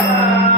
Ah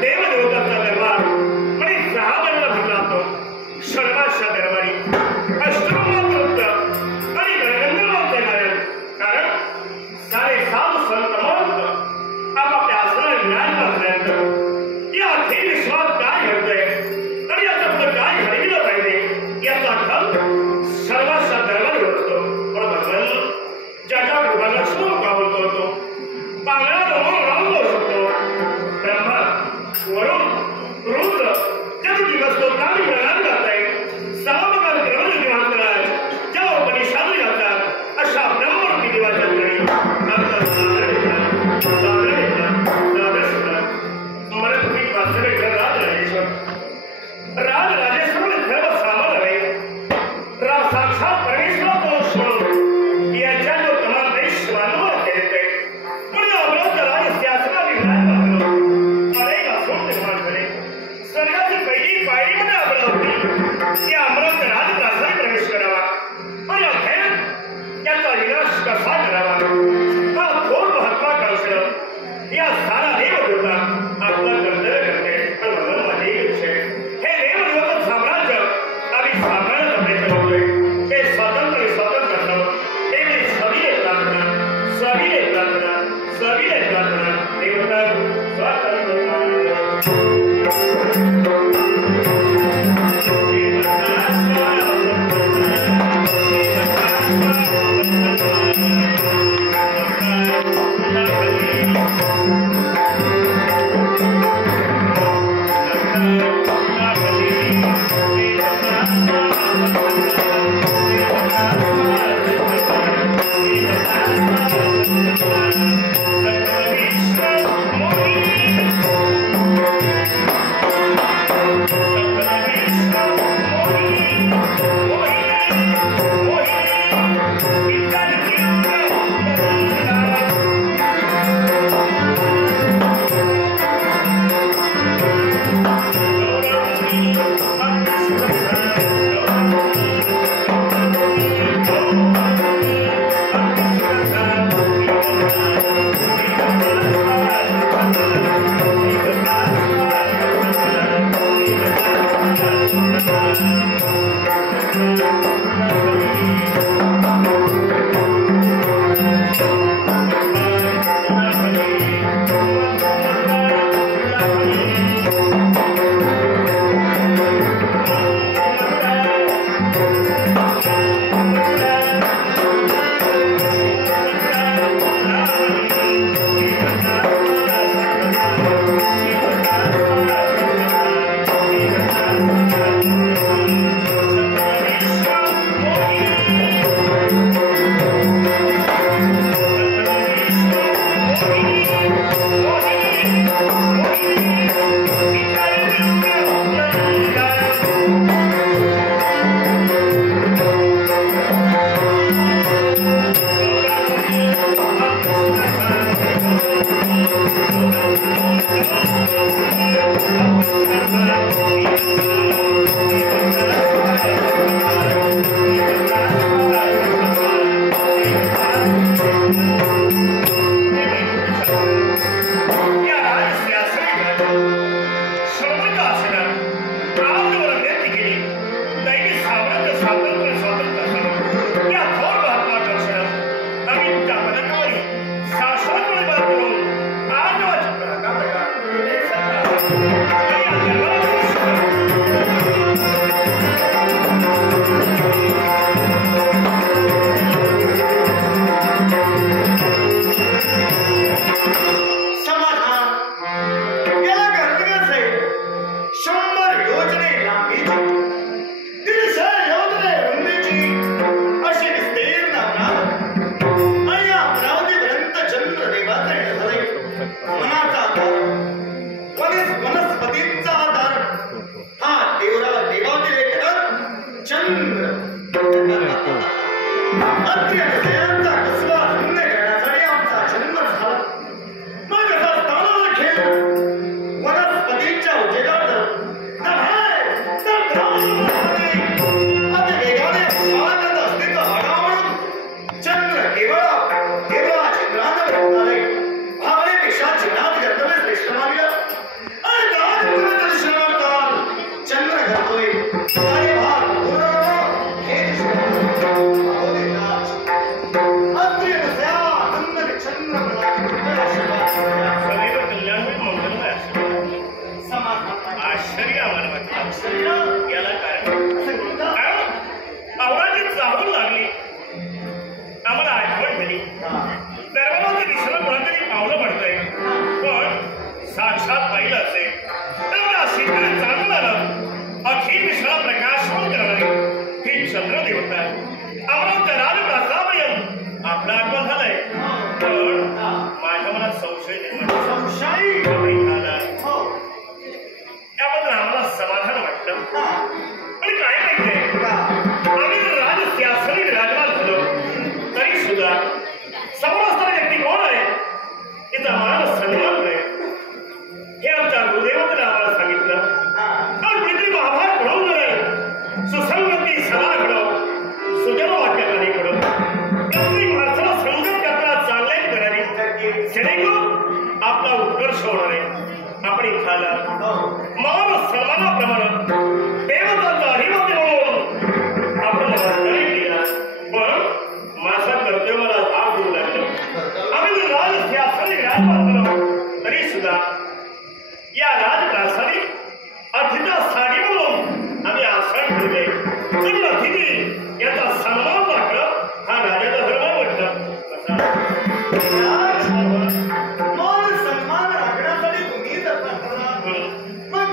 देवदेवताचा दरबार आणि 6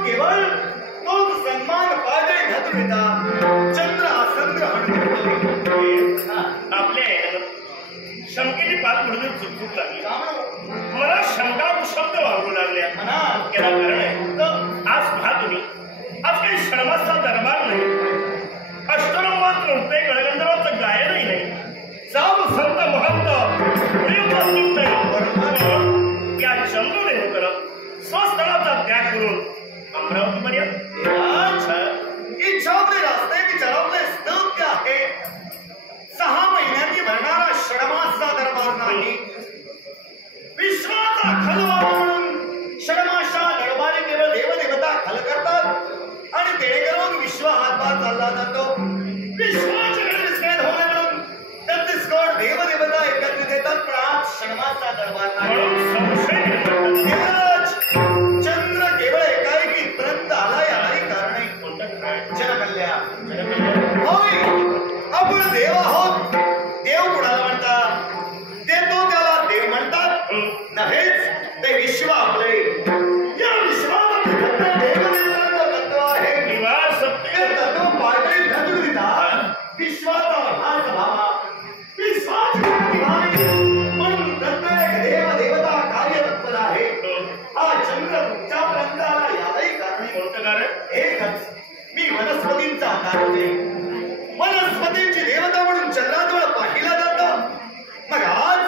केवळ तोच सन्मान पाहिजे धतुरिता चंद्र आसंग्रहण आपल्या शंकेची पाच म्हणून चुकचूक लागली मला शंका शब्द वागू लागल्या त्याला कारण आहे आज पहा तुम्ही आज काही शर्माचा दरबार नाही अष्टरंगात नृत्य गळगंधर्वाचं गायनही नाही साधू संत महंत या चंद्रदेव करत स्वस्थळाचा त्याग करून अमरावतीपर्यंत इच्छावते रास्ते विचारावते स्तव्य आहे 6 महिन्यांनी भरणारा षडमासचा दरबार नाही विश्वाचा खलवा म्हणून षडमासच्या दरबारी केवळ देवदेवता खल करतात आणि तेणेकरून विश्व हातभार चालला जातो विश्वाचे विस्कळीत होणे म्हणून 33 कोट देवदेवता एकत्रित येतात पण आज षडमासचा दरबार नाही चंद्र केवळ एकाएकी इथपर्यंत आला यालाही कारण आहे जनकल्याण होय आपण देव आहोत देव कुणाला म्हणतात देतो त्याला देव म्हणतात नव्हेच ते विश्व आपले या विश्वाला देवदेवतांचं तत्व आहे निवास सत्य तत्व पाळले धतुरिता विश्वाचा भास भावा विश्वाची म्हणून प्रत्येक देव देवता कार्यतत्पर आहे हा चंद्र तुमच्यापर्यंत आला यालाही कारण कोणतं कारण एकच मी वनस्पतींचा कारण वनस्पतींची देवता म्हणून चंद्राजवळ पाहिला जातं मग आज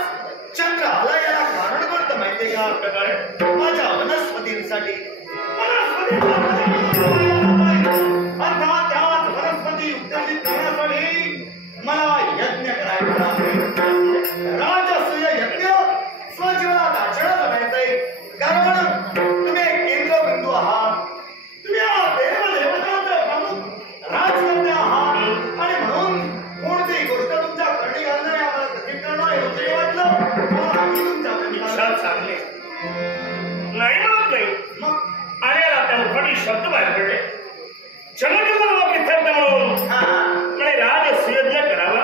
चंद्र आला याला कारण कोणतं माहितीये का माझ्या वनस्पतींसाठी अर्थात त्याच वनस्पती उत्तेजित करण्यासाठी मला यज्ञ करायचा आहे राजसूय यज्ञ स्वजीवनात आचरणात आणायचंय कारण तुम्ही एक केंद्रबिंदू आहात तुम्ही देवदेवतांचे प्रमुख राजकन्या आहात आणि म्हणून कोणतीही गोष्ट तुमच्या करणी घालणारे आम्हाला कठीण करणं योग्य वाटलं आम्ही तुमच्या इच्छा चांगली नाही म्हणत नाही मग आणि त्या उठणी शब्द बाहेर पडले जनकला विचारता म्हणून आणि राजसुयज्ञ करावा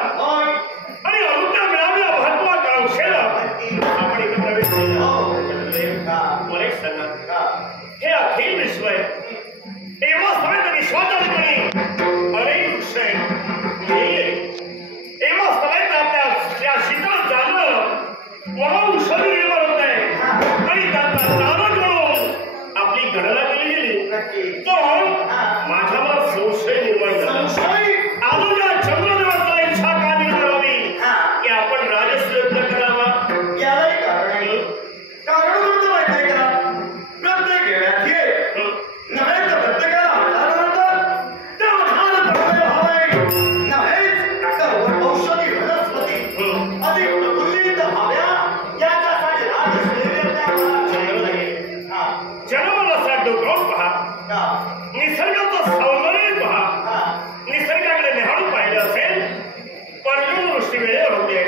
आणि अनुज्ञा मिळावी महत्वाकांक्षेला आपण इथे प्रवेश केला हे अखिल विश्व आहे एवढा समेत विश्वाचा ठिकाणी अनेक वृक्ष आहेत एवढा समेत आपल्या या शीतल जाणं म्हणून शरीर निर्माण होत आहे आणि त्याचा तारक म्हणून आपली गणना केली गेली पण माझ्यावर संशय निर्माण झाला अजून या चंद्रदेवाचा इच्छा का निर्माण व्हावी की आपण राजसुयज्ञ करावा यालाही कारण म्हणतो माहिती आहे का प्रत्येक वेळात ये नव्हे तर प्रत्येकाला आधार म्हणतात त्या आधार प्रत्येक व्हावे नव्हेच तर औषधी वनस्पती अधिक प्रफुल्लित व्हाव्या याच्यासाठी जन्माला डोकावून पहा निसर्गाचं सौंदर्य पहा निसर्गाकडे निहाळून पाहिलं असेल पर्जन्यवृष्टी वेळेवर होते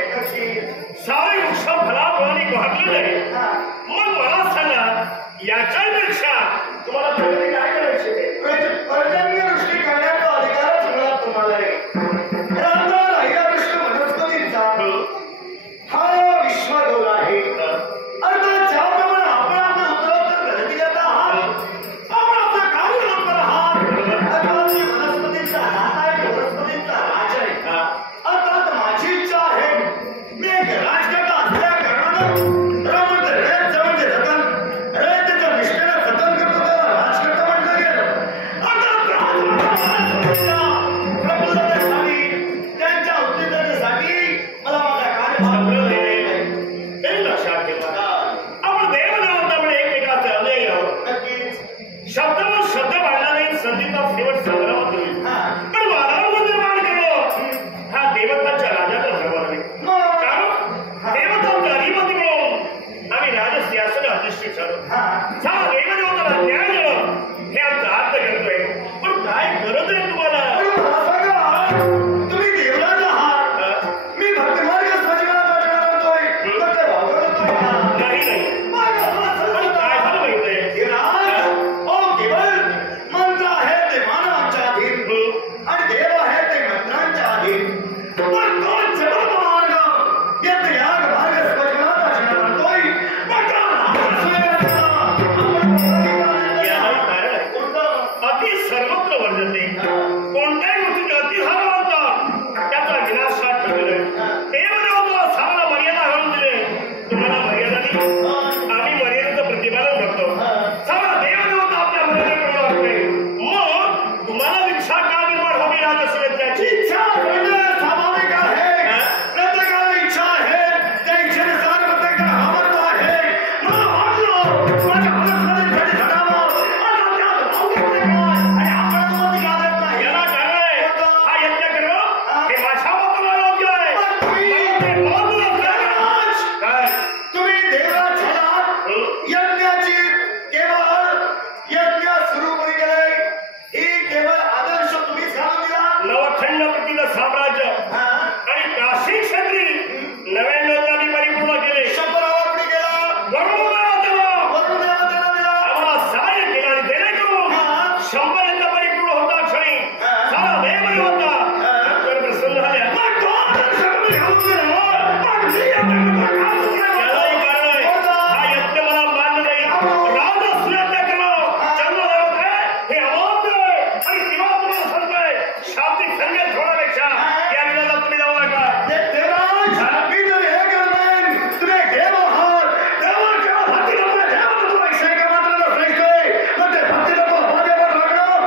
सारे वृक्ष फलाफळांनी बहरलेले मग मला सांगा याच्यापेक्षा तुम्हाला प्रगती काय करायची पर्जन्यवृष्टी करण्याचा अधिकारच मुळात तुम्हाला आहे वनस्पतींचा हा विश्वगोल आहे अर्थात ज्याप्रमाणे आपण आपल्या उत्तरोत्तर प्रगती करत आहात आपण आपलं कार्य नंबर आहात अर्थात वनस्पतींचा राज आहे वनस्पतींचा राज आहे अर्थात माझी इच्छा आहे मी एक राजकर्ता असल्या कारणानं रयत जवळचे जतन रयतेच्या निष्ठेनं जतन करतो त्याला राजकर्ता म्हटलं गेलं अर्थात प्रफुल्लतेसाठी त्यांच्या उत्तेजनेसाठी मला माझा कार्यभार लक्षात ठेवा आपण देवदेवतामुळे एकमेकाचे अनेक आहोत शब्दावर शब्द वाढला नाही संधीचा शेवट साजरा होतो पण वादावर निर्माण केलं हा देवताच्या राजाचा जबाब आहे कारण देवतांचा अधिपती म्हणून आम्ही राजसिंहासनावर अधिष्ठित झालो देवदेवताला न्याय देणं हे आमचा अर्थ करतोय पण काय गरज आहे तुम्हाला तुम्ही देवराज आहात मी भक्तिमार्ग स्वजीवनात वाचणार म्हणतोय नाही नाही काय झालं माहितीये केवळ मंत्र आहे ते मानवांच्या अधीन सर्वत्र वर्जते. कोणत्याही गोष्टीची अति झालं म्हणतात त्याचा विनाश ठरलेला आहे. देवदेवाला सारा मर्यादा घालून दिले. तुम्हाला मर्यादा नाही, आम्ही मर्यादेचं प्रतिपादन करतो. सारा देवदेवता आपल्या मर्यादेकडे वागते. मग तुम्हाला इच्छा का निर्माण हवी राजश्री त्याची इच्छा होणं स्वाभाविक आहे. प्रत्येकाला इच्छा आहे. त्या इच्छेनुसार प्रत्येकाला आवडतो आहे. मला वाटलं माझ्या आलोचनांसाठी घडावं. आता त्यात भावनेमध्ये काय आणि आपण मत घालत नाही. याला काय आहे? हा यज्ञ करणं हे माझ्या मताला योग्य आहे. पण तुम्ही देवराज झालात. यज्ञाची केवळ यज्ञ सुरू कोणी केलंय? ही केवळ आदर्श तुम्हीच घालून दिला. नवखंड पृथ्वीचं साम्राज्य आणि काशी क्षेत्री 99 मी परिपूर्ण केले. 100 कोणी केला? वरुण देवतेला वरुण देवतेला दिला. आम्हाला सहाय्य केलं आणि जेणेकरून 100 परिपूर्ण होता क्षणी सारा देवदेवता आमच्यावर प्रसन्न झाल्या. मग तो आदर्श तुम्ही घालून दिला. मग मी या देवाला घालून दिला. यालाही कारण आहे. हा यज्ञ मला मान्य नाही. राजसूय यज्ञ करणं चंद्रदेवता हे अमान्य आहे आणि किंवा तुम्हाला सांगतोय शाब्दिक संकेत होण्यापेक्षा या विरोधात तुम्ही जाऊ नका. देवराज, मी जर हे करणार तुम्ही देव आहात. देवाच्या भक्तीला देवाचा पैसा का मात्र श्रेष्ठ आहे. मग ते भक्तीला माझ्यावर लागणं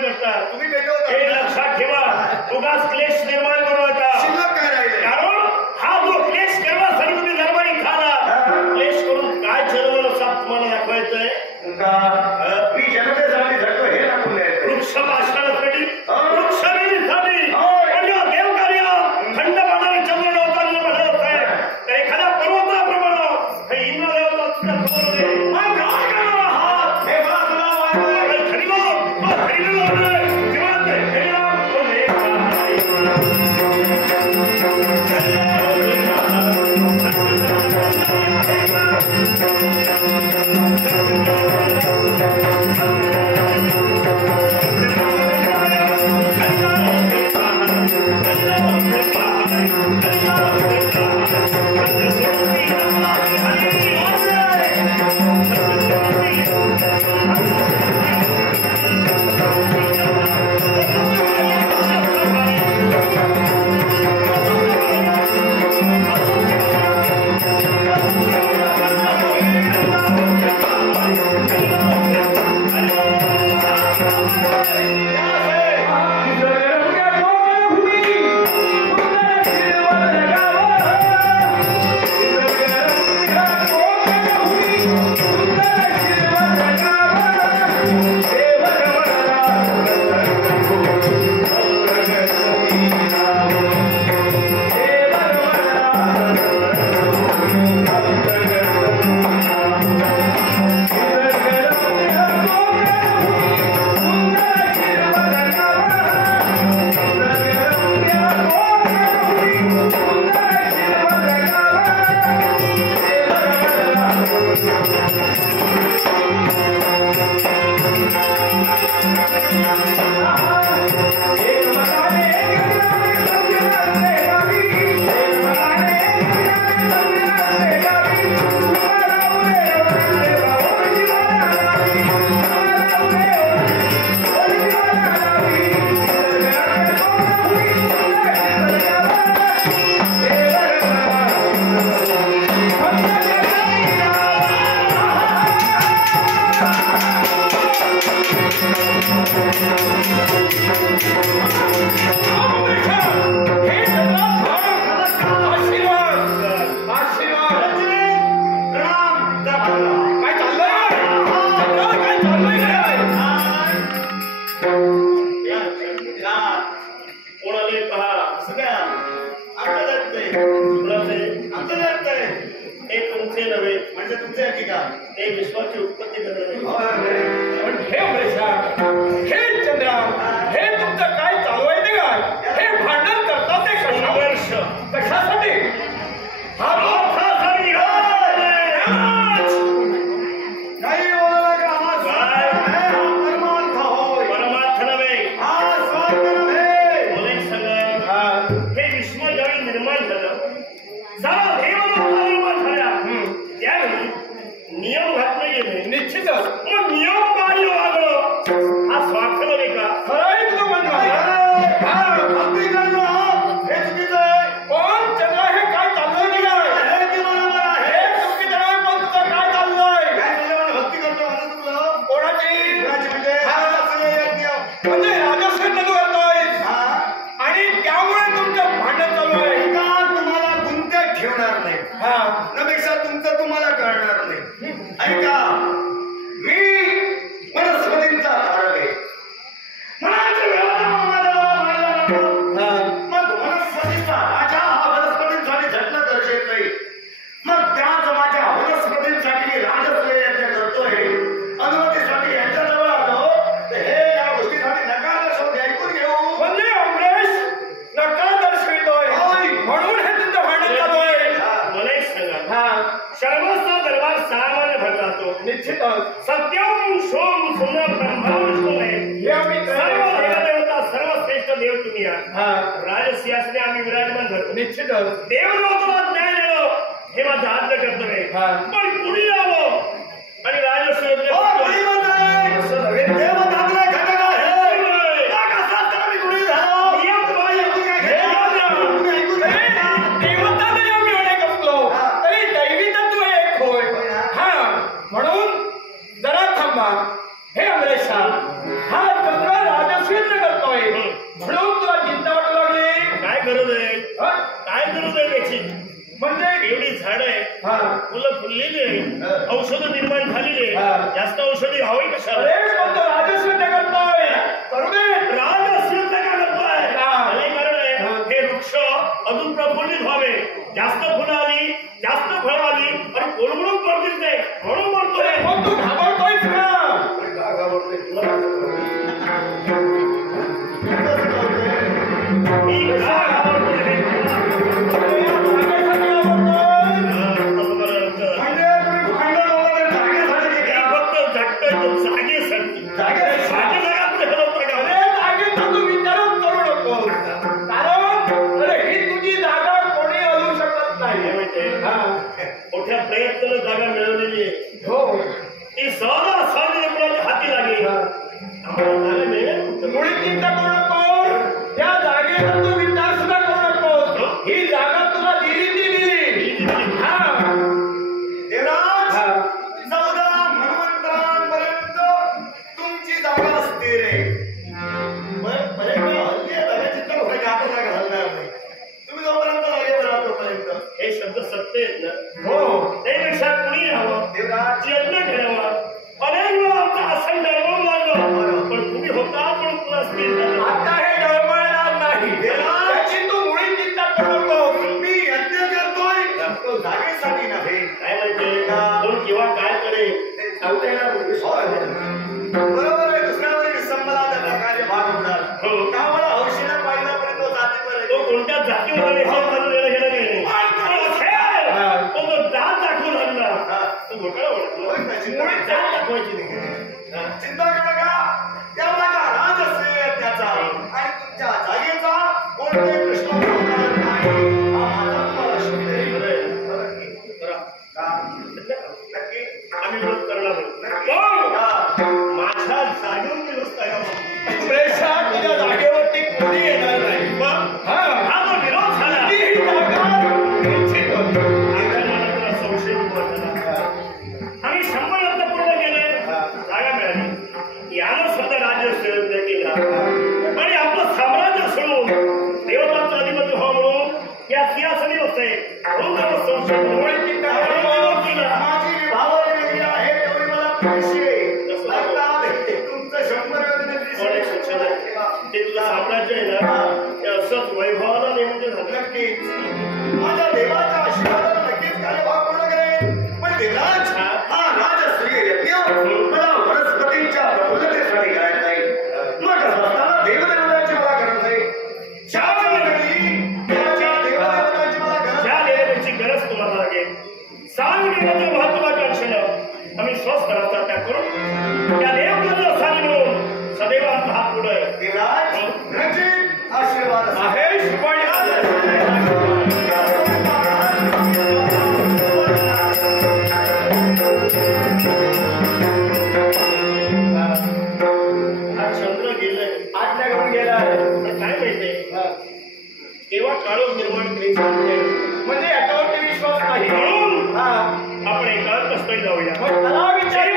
निर्माण करतात. तुम्ही पेटवता. हे लक्षात ठेवा, उगाच क्लेश निर्माण करू नका. शिल्लक काय राहिले? कारण हा जो क्लेश केला सर्व तुम्ही दरबारी खाला, क्लेश करून काय ठरवलं साप तुम्हाला दाखवायचंय का मी जनतेसाठी झटतो हे दाखवून द्यायचं. वृक्ष भाषणासाठी वृक्ष निर्मितीसाठी म्हणजे देवकार्य थंड पाण्याने चंद्र नव्हता म्हणत आहे तर एखाद्या पर्वताप्रमाणे हे इंद्र देवता विश्वाची उत्पत्ती पण हे हे चंद्रा हे तुमचं काय चालू आहे ते काय हे भांडण करतात ते संघर्ष कशासाठी हा काही बोलला का आवाज परमार्थ होय. परमार्थ नव्हे हा स्वार्थ नव्हे. बोले सगळं हे विश्व ज्यावेळी निर्माण झालं सारा देवलोक निर्माण झाल्या त्यावेळी नियम घातले गेले निश्चितच मग नियम बाह्य वागणं हा स्वार्थ नव्हे का खरंय तुझं म्हणणं भक्ती करणं हे चुकीचं आहे. पण चंद्रा हे काय चाललंय की काय हे की बरोबर आहे. हे चुकीचं आहे पण तुझं काय चाललंय काय झालं म्हणजे भक्ती करतो म्हणून चुकलं. कोणाची कुणाची म्हणजे असं यज्ञ. म्हणजे राजस्व नदू करतोय हा आणि त्यामुळे तुमचं भांडण चालू आहे का तुम्हाला गुंत्यात ठेवणार नाही. हा त्यापेक्षा तुमचं तुम्हाला कळणार नाही. ऐका मी वनस्पतींचा तारक आहे. मनाची व्यवस्था मग वनस्पतीचा राजा हा वनस्पतींसाठी झटणं गरजेचं नाही. मग त्याच माझ्या वनस्पतींसाठी मी राजस्व यज्ञ करतोय. अनुमतीसाठी यांच्याजवळ आलो तर हे या गोष्टीसाठी नकार दर्शवते. ऐकून घेऊ. म्हणजे अमरेश नकार दर्शवितोय म्हणून हे तुमचं भांडण चालू आहे मला एक सांगा सर्वस्व दरबार सामान्य भरतातो निश्चितच सत्यम सोम सुंदर ब्रह्मा विष्णू हे आम्ही सर्व देवदेवता सर्वश्रेष्ठ देव तुम्ही आहात. राजसिंहासने आम्ही विराजमान झालो. निश्चितच देवलोकाला न्याय देणं हे माझं आद्य कर्तव्य आहे. पण कुणी यावं आणि राजस्व म्हणून जरा थांबा हे अमरेश हा चंद्र राजा फुलं फुललेली आहे, औषधं निर्माण झालेली आहे. हा. जास्त औषधी हवी कशाला? अरे पण तो राजश्रद्धा करतोय. करू दे. राजश्रद्धा का करतोय? हा. त्याला कारण आहे, हा. हे वृक्ष अजून प्रफुल्लित व्हावे, जास्त फुलं आली, जास्त फळं आली आणि कोलमडून पडतील ते, म्हणून म्हणतोय. मग तू घाबरतोयस का? का घाबरतोय? मी का घाबरतोय हे तुला? अरे या जागेसाठी घाबरतोय. तसं बरं नसतं. म्हणजे तुम्ही भांडण वगैरे जागेसाठी मी केली? फक्त झटतोय तो जागेसाठी. जागेसाठी? जागी जागा कुठे हलवतोय का? अरे जागेचा तू विचारच करू नको. कारण अरे ही तुझी जागा कोणी हलवू शकत काय नाही. माहितीये? हा. मोठ्या प्रयत्नानं जागा मिळवलेली आहे. हो. ती सहजासहजी कोणाच्या हाती लागेल. हा. आम्हाला जागा मिळेल कुठं? मुळी चिंता करू नको. त्या जागेचा तू विचार सुद्धा करू नको. ही जागा तुला दिली ती दिली. हा. देवराज, हा. 14 मन्वंतरांपर्यंत तुमची जागा स्थिर आहे. पर्यंत हल्ली आहे, जागेची तर होईल, आता जागा हलणार नाही. तुम्ही जोपर्यंत जागेवर राहा तोपर्यंत. हे शब्द सत्य आहेत ना? हो. त्यापेक्षा कुणी यावं, देवराज, यज्ञ ठेवावा. अनेक वेळा आमचं आसन डळमळून लागलं, पण तुम्ही होता पण तुला स्थिर झालं. आता हे डळमळणार नाही. देवराज, त्याची तू मुळी चिंता करू नको. मी यज्ञ करतोय तो जागेसाठी नव्हे. काय माहितीये? कोण किंवा काय करेल सांगता येणार नाही. होय, होय. बरोबर आहे. दुसऱ्यावरील विसंबला त्याचा कार्य भाग होणार. हो. का मला हौशीनं पाहिल्यापर्यंत तो जातीवर तो आहे. कोणत्या जातीवर देशात गेलं गेलं नाही. तो जो जात दाखवून आणला हा. तो घोटाळा होय, ओळखला. त्याची मुळी जात दाखवायची नाही. चिंता करू नका. या माझ्या राजश्री यज्ञाचा आणि तुमच्या जागेचा कोणताही प्रश्न उद्भवणार नाही. हा माझा तुम्हाला शब्द आहे. करा. का? नक्की आम्ही विरोध करणार नाही. का? माझ्या जागेवर व्यवस्था यावं. प्रेषा तुझ्या जागेवरती कोणी येणार नाही. मग हा. हा जो विरोध झाला, ही जागा निश्चित होती. आता मला जरा संशय उद्भवला. आम्ही 100 यत्न पूर्ण केले, जागा मिळाली. यानं सुद्धा राज्य प्रयत्न केला आणि आपलं साम्राज्य सोडून देवतांचं अधिपती व्हावं म्हणून या सिंहासनी बसते. म्हणून त्याला संशय उद्भवला. विरोध केला. माझी विभावरी वेगळी आहे तेवढी मला पैसे लागतात. तुमचं 100 कोणी सूचना आहे? ते तुझं साम्राज्य आहे ना, ते असंच वैभवाला नेमकं झालं. नक्कीच माझ्या देवाच्या आशीर्वादानं नक्कीच कार्य भाग पूर्ण करेन. पण देवराज, हा राजश्री यज्ञ मला वनस्पतींच्या प्रफुल्लतेसाठी करायचा आहे. मग असं असताना देवदेवतांची मला गरज आहे. ज्या वेळी देवाच्या देवदेवतांची मला गरज आहे. ज्या देवतेची गरज तुम्हाला लागेल, सांग देवतेच्या महत्वाकांक्षेनं आम्ही स्वस्थ राहतात त्या करून त्या देवतेचं सानी म्हणून सदैव आमचा हात पुढे आहे. देवराज, रणजित आशीर्वाद असो. महेश पण हा चंद्र गेलाय. आज्ञा घेऊन गेलाय. पण काय माहितीये, केव्हा काळोख निर्माण करीत म्हणजे याच्यावरती विश्वास नाही. म्हणून हा. आपण एकांत स्थळी जाऊया. मग त्याला विचार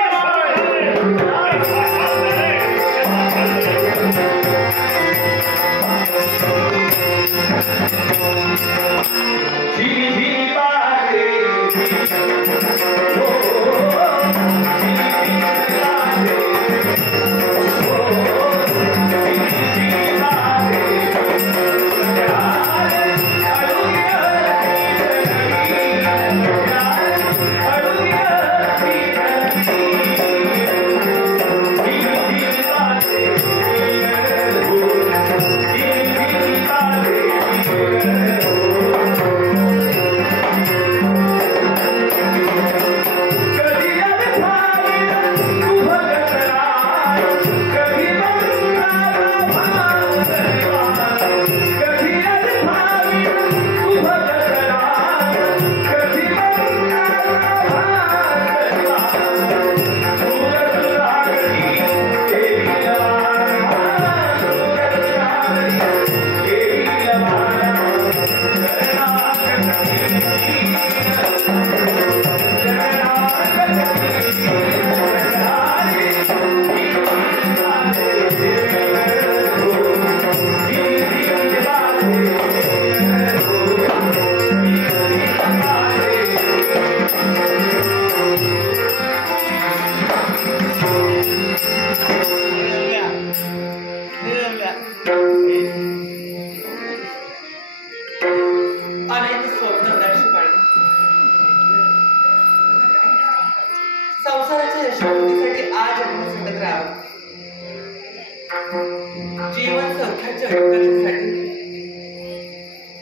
जीवन सौख्याच्या विकासासाठी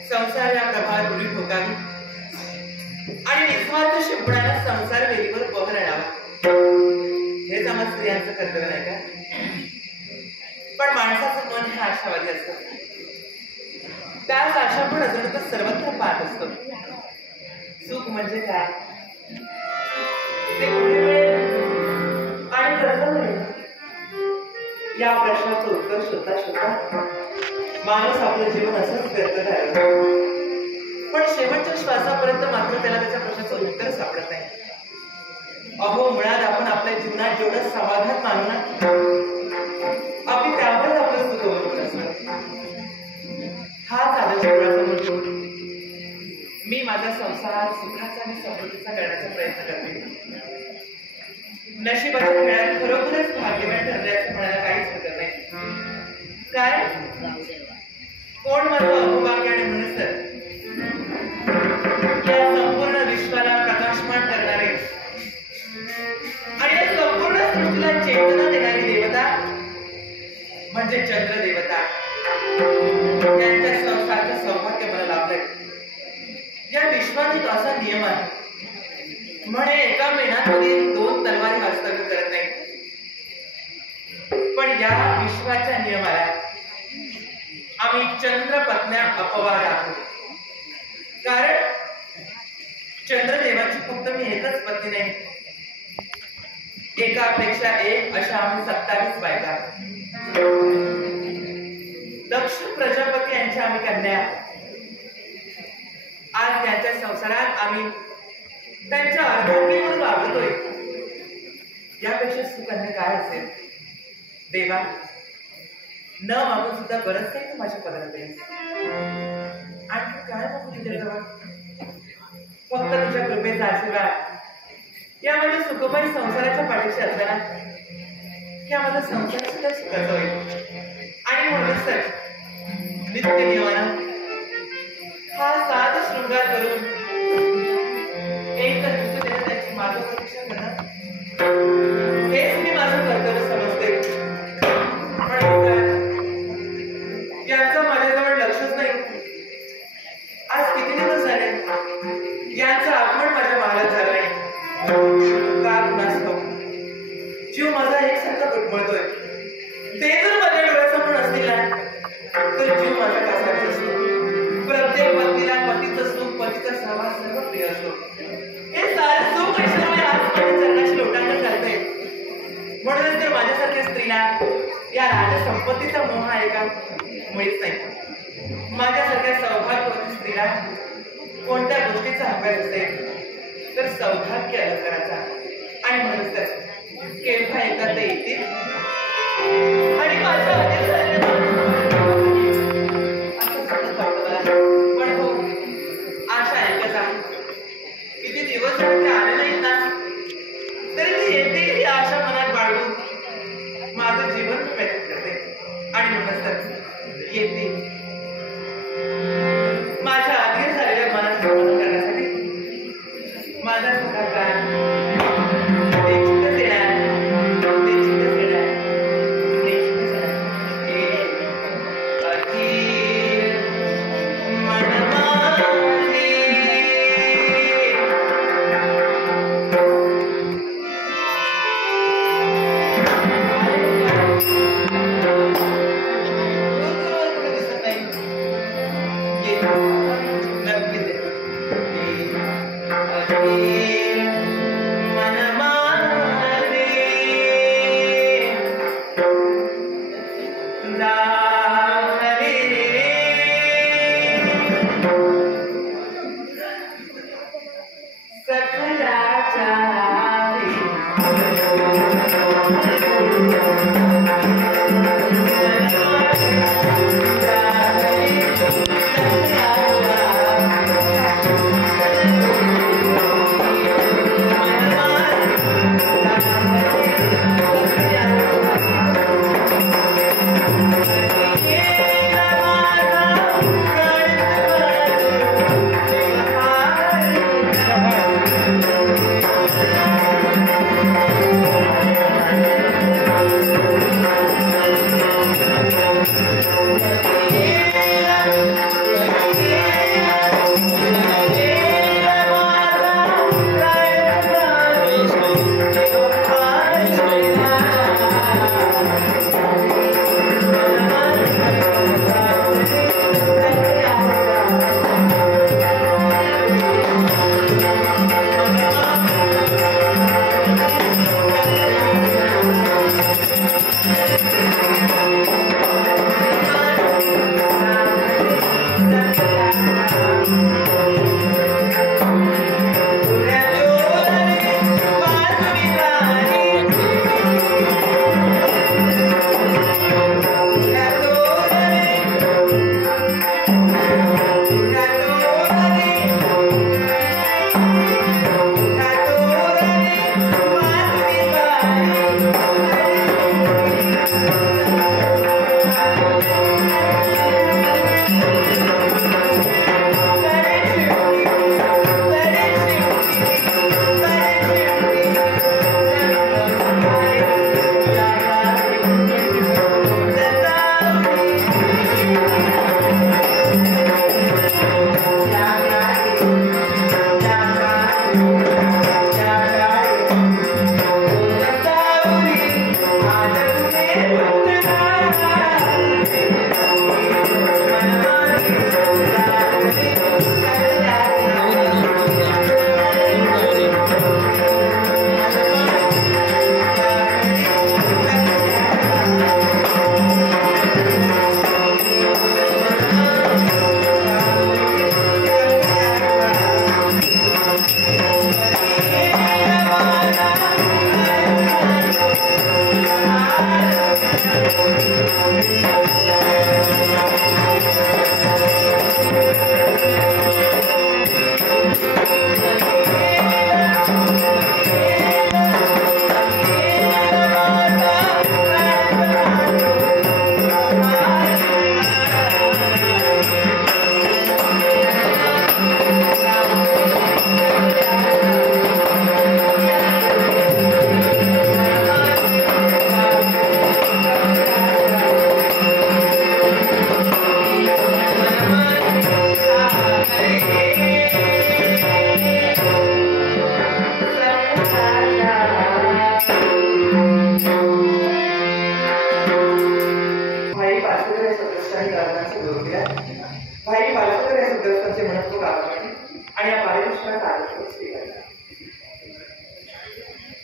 संसार या प्रभावापुढे ठोकावी आणि निस्वार्थ शिंपणाला संसार वेलीवर बहर आणावा हेच आम्हा स्त्रियांचं कर्तव्य नाही का? पण माणसाचं मन हे आशावादी असतं. त्याच आशा पण अजून तर सर्वत्र पाहत असतो. सुख म्हणजे काय ते कुठे मिळेल आणि कसं मिळेल या प्रश्नाचं उत्तर शोधता शोधता माणूस आपलं जीवन असंच व्यर्थ राहिलं. पण शेवटच्या श्वासापर्यंत मात्र त्याला त्याच्या प्रश्नाचं उत्तर सापडत नाही. अहो मुळात आपण आपल्या जीवनात जेवढं समाधान मानू ना आपली त्यावरच आपलं सुख अवलंबून असतं. हाच आदर्श डोळ्यासमोर ठेवून मी माझा संसार सुखाचा आणि समृद्धीचा करण्याचा प्रयत्न करते. नशिबाच्या खेळात खरोखरच भाग्यवान ठरले असं म्हणायला काहीच हरकत नाही. काय कोण माझं अहोभाग्य आणि म्हणून तर या संपूर्ण विश्वाला प्रकाशमान करणारे आणि या संपूर्ण सृष्टीला चेतना देणारी देवता म्हणजे चंद्र देवता. त्यांच्या संसाराचं सौभाग्य मला लाभलंय. या विश्वात एक असा नियम आहे म्हणे एका मेणामध्ये 2 तलवारी वास्तव्य करत नाही. पण या विश्वाच्या नियमाला आम्ही चंद्रपत्न्या अपवाद आहोत. कारण चंद्रदेवाची फक्त मी एकच पत्नी नाही, एकापेक्षा एक अशा आम्ही 27 बायका. दक्ष प्रजापती यांच्या आम्ही कन्या. आज त्यांच्या संसारात आम्ही त्यांच्या अर्धांगीवर वावरतोय. यापेक्षा सुख अन्य काय असेल देवा? न मागून सुद्धा बरंच काही तू माझ्या पदरात देईस. आणखी काय मागू तुझ्याजवळ? फक्त तुझ्या कृपेचा आशीर्वाद या माझ्या सुखमय संसाराच्या पाठीशी असला ना की माझा संसार सुद्धा सुखाचा होईल. आणि म्हणूनच तर नित्य नियमानं हा साध शृंगार करून एक तर त्याची माझं परीक्षा करणं हेच मी माझं कर्तव्य समजते. पण यांचं माझ्याजवळ लक्षच नाही. आज किती दिवस झाले यांचं आगमन माझ्या महालात झालं नाही. का कुणास ठाऊक जीव माझा एकसारखा घुटमळतोय. ते जर माझ्या डोळ्यासमोर असतील ना तर जीव माझा कसाच असतो. प्रत्येक पत्नीला पतीचं सुख पतीचा सहवास सर्व प्रिय असतो. हे सारे सुख ऐश्वर्य आज माझ्या चरणाशी लोटांना चालतंय. म्हणूनच तर माझ्यासारख्या स्त्रीला या राजसंपत्तीचा मोह आहे का? मुळीच नाही. माझ्यासारख्या सौभाग्यवती स्त्रीला कोणत्या गोष्टीचा अभ्यास असेल तर सौभाग्य अलंकाराचा. आणि म्हणून तर केव्हा एकदा ते येतील आणि माझ्या आधी झालेल्या पण हो आशा एकच आहे. किती दिवस झाले ते आले नाहीत ना तरी ते येते ही आशा मनात बाळगून माझं जीवन व्यतीत करते. आणि म्हणून तर येते माझ्या आधी झालेल्या मनात समाधान करण्यासाठी. माझा सुखाचा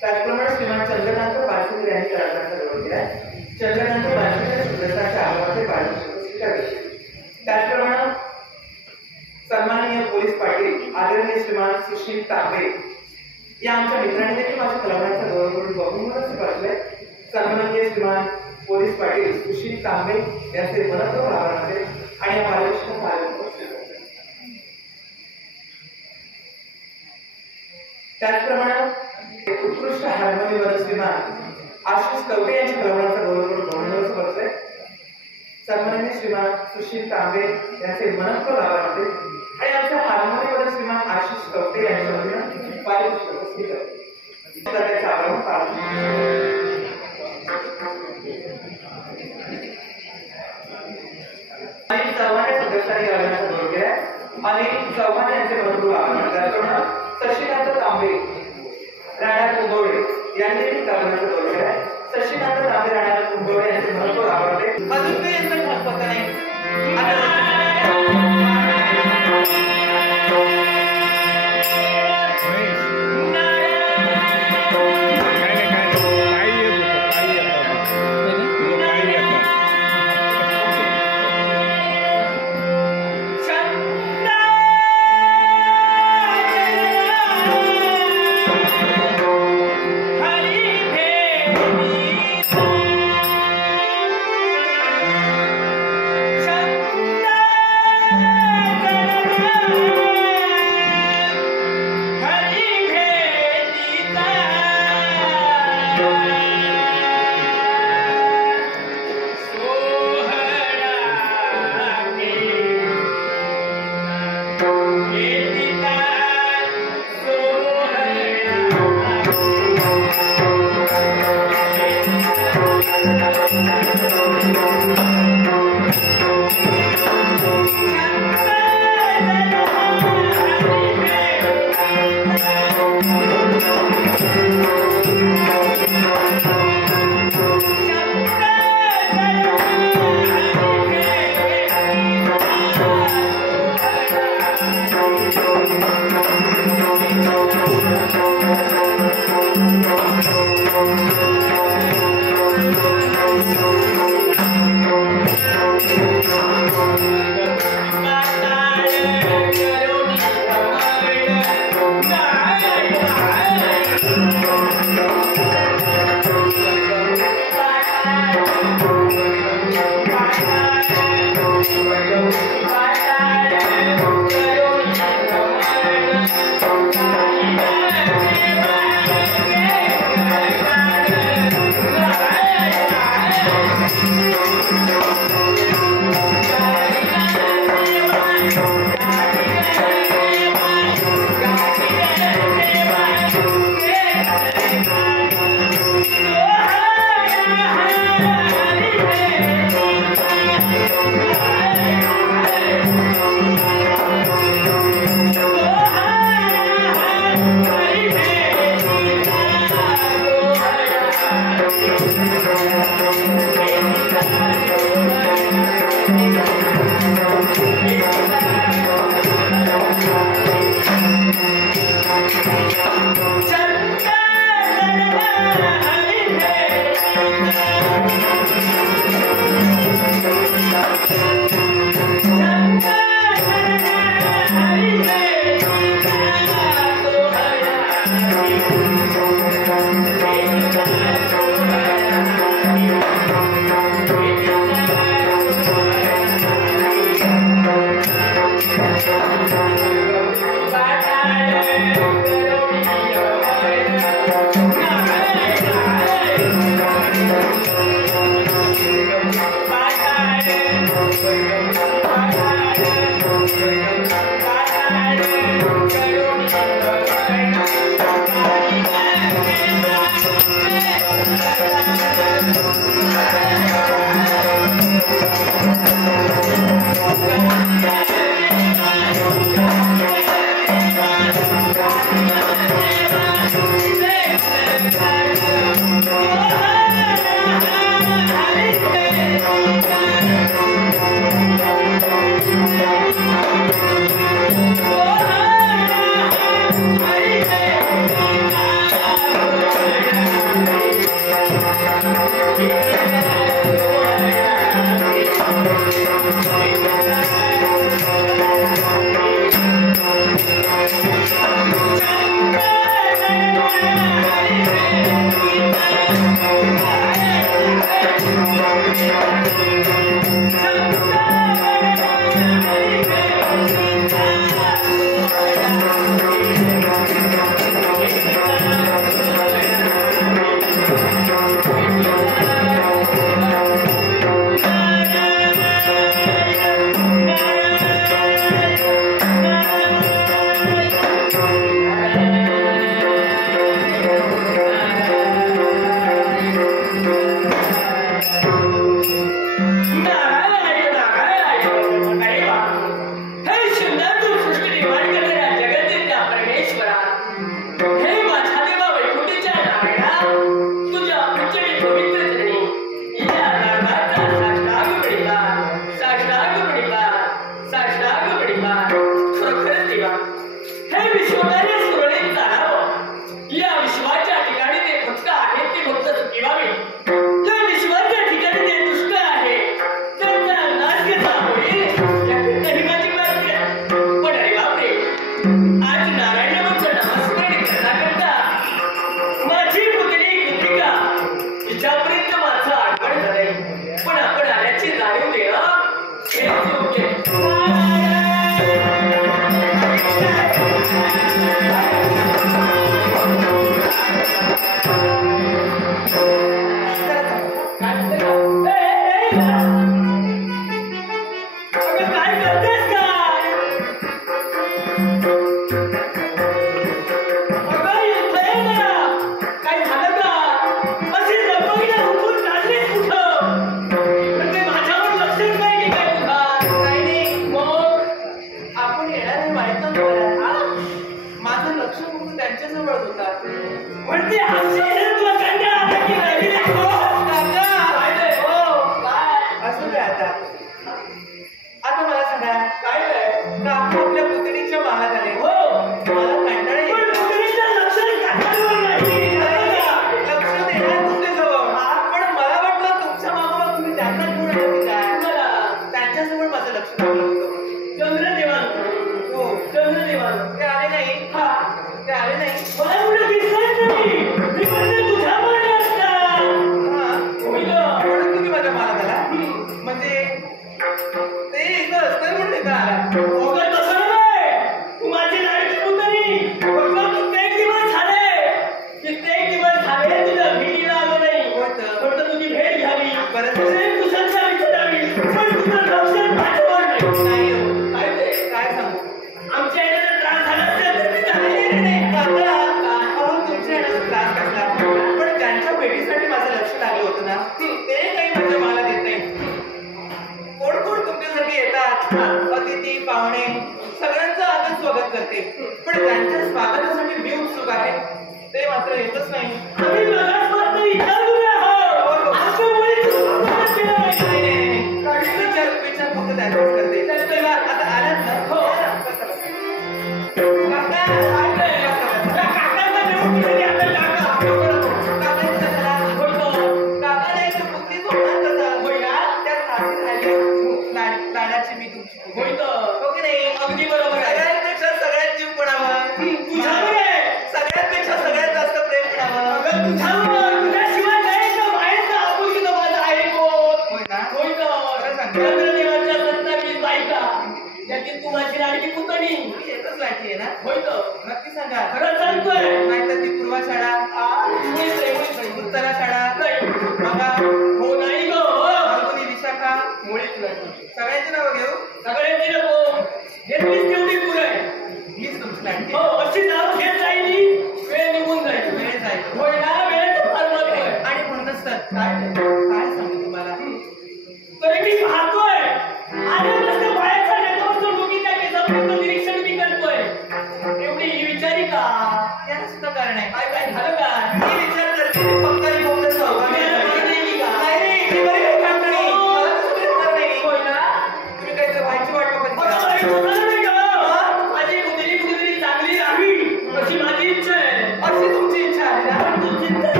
त्याचप्रमाणे श्रीमान चंद्रकांत पारसेकर यांनी कराराचा गौरव केला. चंद्रकांत पारसेकर सुदर्शनाच्या आवाजाचे पारितोषिक स्वीकारले. त्याचप्रमाणे सन्माननीय पोलीस पाटील आदरणीय श्रीमान सुशील तांबे या आमच्या मित्रांनी देखील माझ्या कलावरांचा गौरव करून बहुमूल्य स्वीकारले. सन्माननीय श्रीमान पोलीस पाटील सुशील तांबे यांचे मनपूर्वक आभार मानते आणि या पारितोषिकाचा आनंद स्वीकारले. त्याचप्रमाणे उत्कृष्ट हार्मोनियम श्रीमान आशिष कवटे यांच्या कलावरांचा गौरव करून बहुमूल्य स्वीकारले. सन्माननीय श्रीमान सुशील तांबे यांचे मनपूर्वक आभार मानते आणि आमच्या हार्मोनियम श्रीमान आशिष कवटे यांच्या वतीने पारितोषिक स्वीकारले. त्याचा आभार मानतो. आणि चव्हाण सदस्यांनी कराराचा गौरव केला आणि चव्हाण यांचे मनपूर्वक आभार मानते. त्याचप्रमाणे शशिकांत तांबे राणा कुंभवडे यांनी देखील कराराचा गौरव केला. शशिकांत तांबे राणा कुंभवडे यांचे मनपूर्वक आभार मानते. अजून काही यांचा ठाकपत्ता नाही.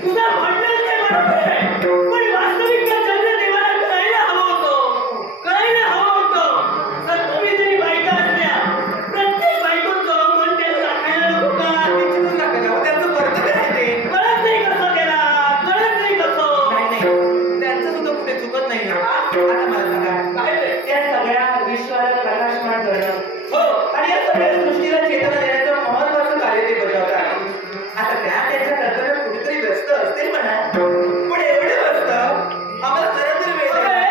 तुझा भांडण ते बरोबर आहे पण वास्तविक चंद्रदेव नाही आता मला सांगा काय ते? या सगळ्या विश्वाला प्रकाशमान करणं हो आणि या सगळ्या सृष्टीला चेतना देण्याचं महत्वाचं कार्य ते बजावतात. आता त्यांच्या कर्तव्यात कुठेतरी व्यस्त असतील म्हणा, पण एवढे व्यस्त आम्हाला खरं तर वेळ नाही.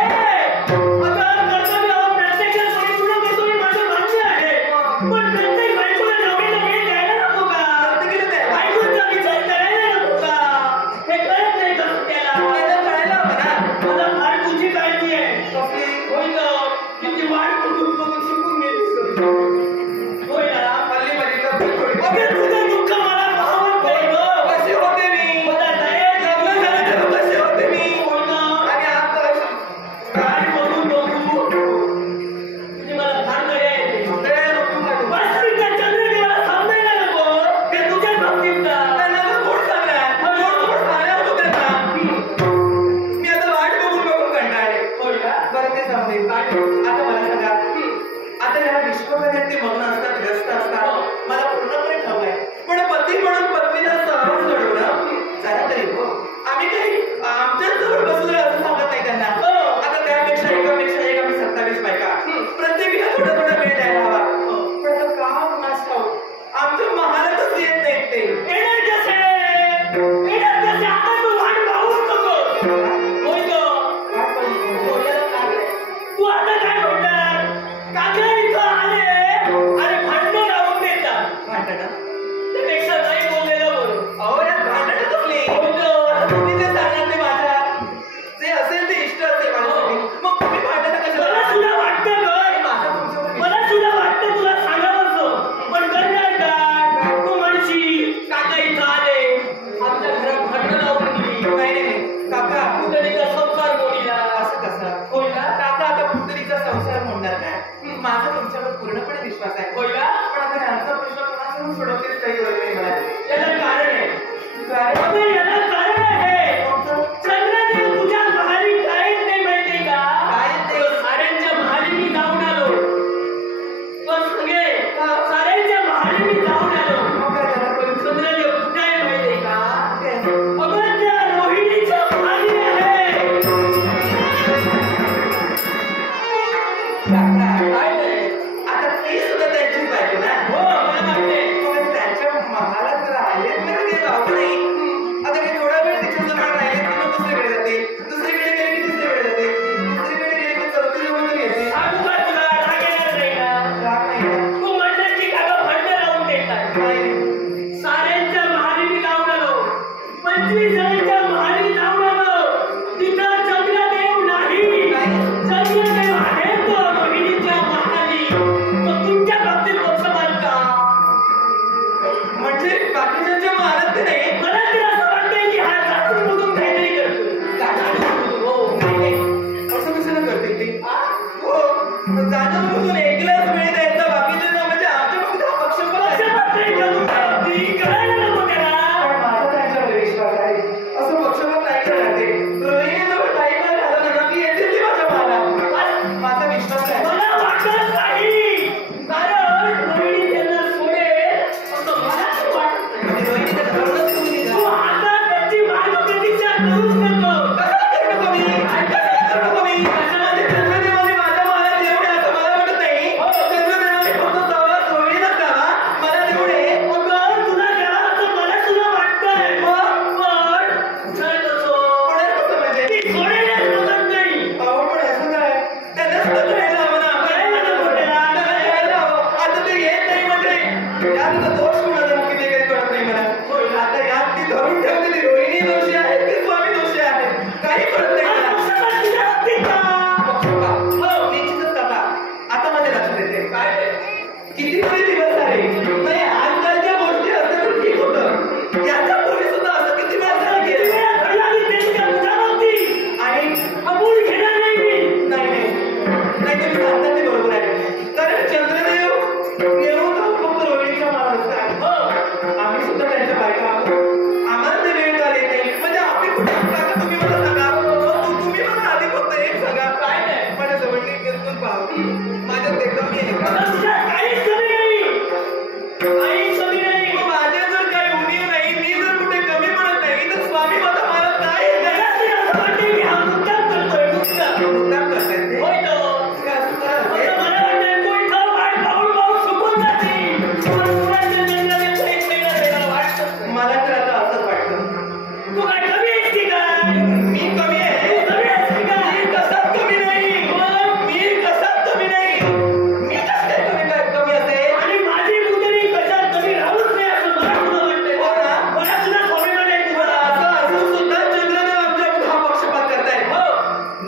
स्वामी माझा मला काय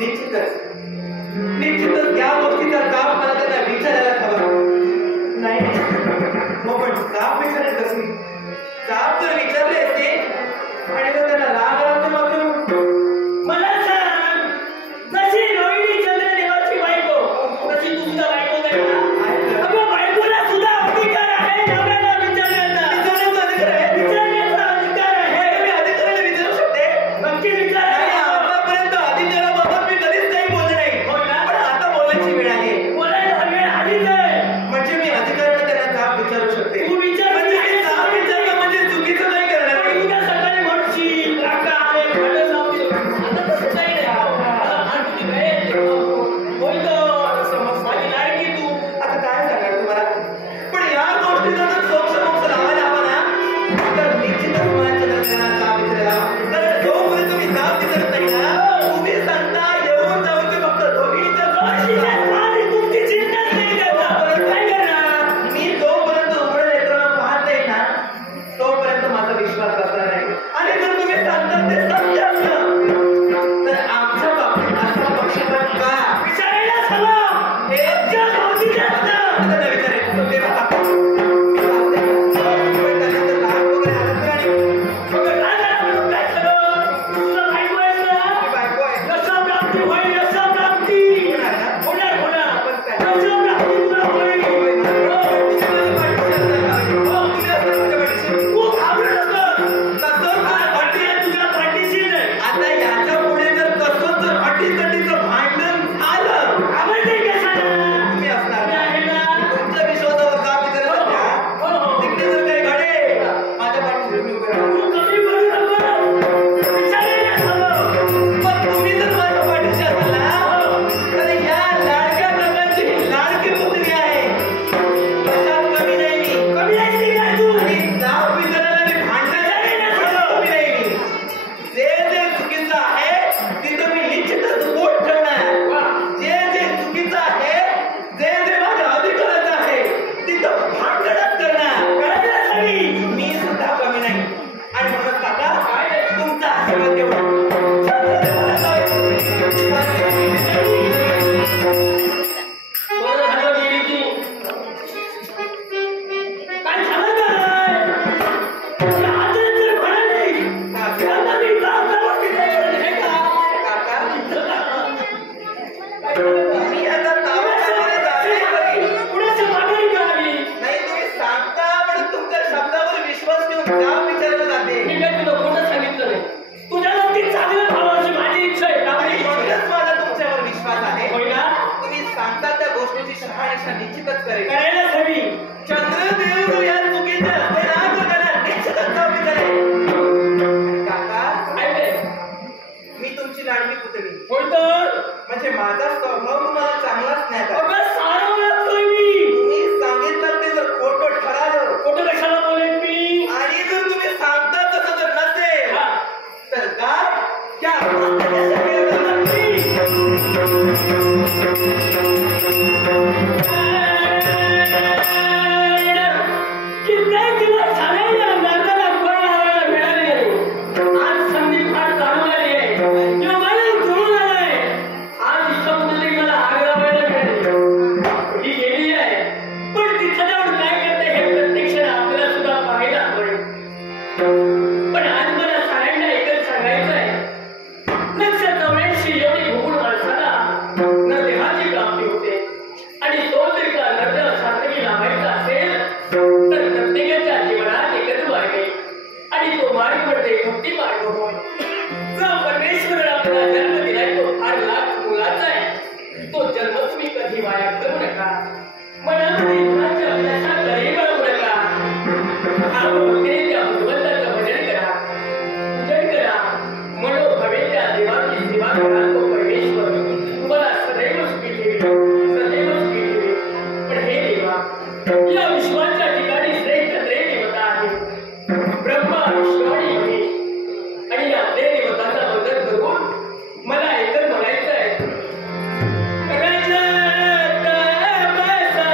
निश्चितच या गोष्टीचा जाब मला त्यांना विचारायला हवा. नाही मग पण जाब विचारेल कशी? जाब जर विचारले असते आणि जर त्यांना राग आला तर मात्र मला सांग, जशी रोहिणी चंद्रदेवाची बायको तशी तुमचा बायको काय ना? अगं बायकोला सुद्धा अधिकार आहे नवऱ्याला विचारण्याचा. विचारण्याचा अधिकार आहे. विचारण्याचा अधिकार आहे. मी अधिकाऱ्याला विचारू शकते. नक्की विचार. आणि आतापर्यंत अधिकाराबाबत मी कधीच काही बोलले नाही. होय ना? पण आता बोलायची वेळ आहे. बोलायला वेळ आलीच आहे. म्हणजे मी अधिकाऱ्याला त्यांना जाब विचारू शकते. तू विचार. म्हणजे हे जाब विचारणं म्हणजे चुकीचं नाही करणार. पण उद्या सकाळी म्हणशील, काका आले, भांडण लावतील. आता तसं काही नाही. आता भांड तुझी वेळ. होय गं, माझी लायकी तू. आता काय सांगाल तुम्हाला? पण या गोष्टीचा जर सोक्ष लावायला हवा ना, तर निश्चितच मला चंद्रसेनाला जाब विचारायला हवा. कारण जोपर्यंत तुम्ही जाब विचारत नाही ना, तुम्ही सांगता येऊन जाऊन ते फक्त दोघींच्या अशीच्या सारी तुमची चिंताच नाही करणार. काय करणार? मी जोपर्यंत उघड्या नेत्रानं पाहत नाही ना, तोपर्यंत माझा विश्वास बसणार नाही. आणि जर तुम्ही सांगता ते सत्य असलं, तर आमच्या बाबतीत असा पक्षपात का? विचारायलाच हवं. हे आमच्या बाबतीत असतं. त्यांना विचारेल. ते बघा. मी सांगते. पण त्यानंतर राग वगैरे आला तर आणि मग राग आला म्हणून काय करू? तुझा बायको आहेस ना? मी बायको आहे. यशोप्राप्ती होईल, यशोप्राप्ती. होणार ना? होणार, होणार. पण काय? यशोप्राप्ती तुला होईल. होय ना? हो. तुम्ही माझ्या पाठीशी असता का? हो, तुम्ही असता माझ्या पाठीशी. तू घाबरू नको. तसं काय? पाठी आहे तुझ्या पाठीशी नाही. आता याच्या पुढे जर तसंच जर अटीतटीचं भांडण झालं, आवडते कशाला? तुम्ही असणार मी ना? आहे ना. तुमच्या विश्वासावर जाब विचारायला द्या. हो, हो. तिकडे जर काही घडे, माझ्या पाठीशी तुम्ही उभे राहा. तू कमी बोलू नको. विचारायलाच हवं. पण तुम्ही जर माझ्या पाठीशी असाल ना, तर या लाडक्या नगांची ही लाडकी पुतणी आहे. कशात कमी नाही मी. कमी आहेस काय तू? आणि जाब विचारायला आणि भांडणाला कमी नाही मी. जे चुकीचं आहे तिथं मी निश्चितच बोट ठेवणार. जे चुकीचं आहे, जे माझ्या अधिकाराचं आहे, तिथं भांडणच करणार. कळलं सगळी. मी सुद्धा कमी नाही. आणि म्हणून काका तुमचा आशीर्वाद घेऊन बरं झालं गेली तू. काय झालं काय? तुला आजच तर म्हणाली. त्याला मी जाऊ जाऊ तिथे हे का? काका काय झालं? मी आता ताब्यात आले. पुण्याच्या माघारी का आली? नाही तुम्ही सांगता पण तुमच्या शब्दावर विश्वास ठेवून जाब विचारला जाते. मी काय तुला खोटं सांगितलं नाही. तुझ्या बाबतीत चांगलं व्हावं अशी माझी इच्छा आहे. आणि आपली इच्छा आहे. म्हणूनच माझा तुमच्यावर विश्वास आहे. होय ना? तुम्ही सांगता त्या गोष्टीची शहानिशा निश्चितच करेल. करायलाच हवी. चंद्रदेव जर या चुकीचे असते ना, तर त्यांना निश्चितच जाब विचारेल. काका काय ते? मी तुमची लाडकी पुतणी. होय तर. म्हणजे माझा स्वभाव तुम्हाला चांगलाच नाही आता. अगं सारं लागतोय मी. तुम्ही सांगितलं ते जर खोटं ठरालं खोटं कशाला बोलेन मी? आणि जर तुम्ही सांगता तसं जर नसेल हा. तर काय त्या आत्महत्या करणार मी. कित्येक दिवस झाले या नरकाला फळ लावायला मिळाले नाही. आज संधी फार जाणून आली आहे. योगाने जुळून आलाय. आज इच्छापुरती मला आग लावायला मिळाली. ही गेली आहे. पण तिथं जाऊन काय करते हे प्रत्यक्ष आपल्याला सुद्धा पाहायला हवंय. पण आज मला सगळ्यांना एकच सांगायचं आहे. लक्ष 84 एवढी भूगुण माणसाला न देहाची प्राप्ती होते. आणि तो जर का नरक सार्थकी लावायचा असेल तर प्रत्येकाच्या जीवनात एकच मार्ग आहे. आणि तो मार्ग म्हणजे भक्ती मार्ग होय. जो परमेश्वर आपला जन्म दिलाय तो फार लाख मुलाचा आहे. तो जन्म तुम्ही कधी वाया करू नका. मनामध्ये गुणाच्या अभ्यासात लढाई करू नका. त्या भगवंताचं भजन करा, पूजन करा. मनोभावे त्या देवाची सेवा करा. तो परमेश्वर तुम्हाला सदैव सुखी ठेवेल, सदैव सुखी ठेवेल. पण हे देवा, या विश्वाच्या ठिकाणी श्रेष्ठ त्रय देवता आहे. ब्रह्मा, विष्णू आणि महेश. आणि या त्रय देवतांचा वंदन करून मला एकच म्हणायचं आहे. रजत बसा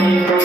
रे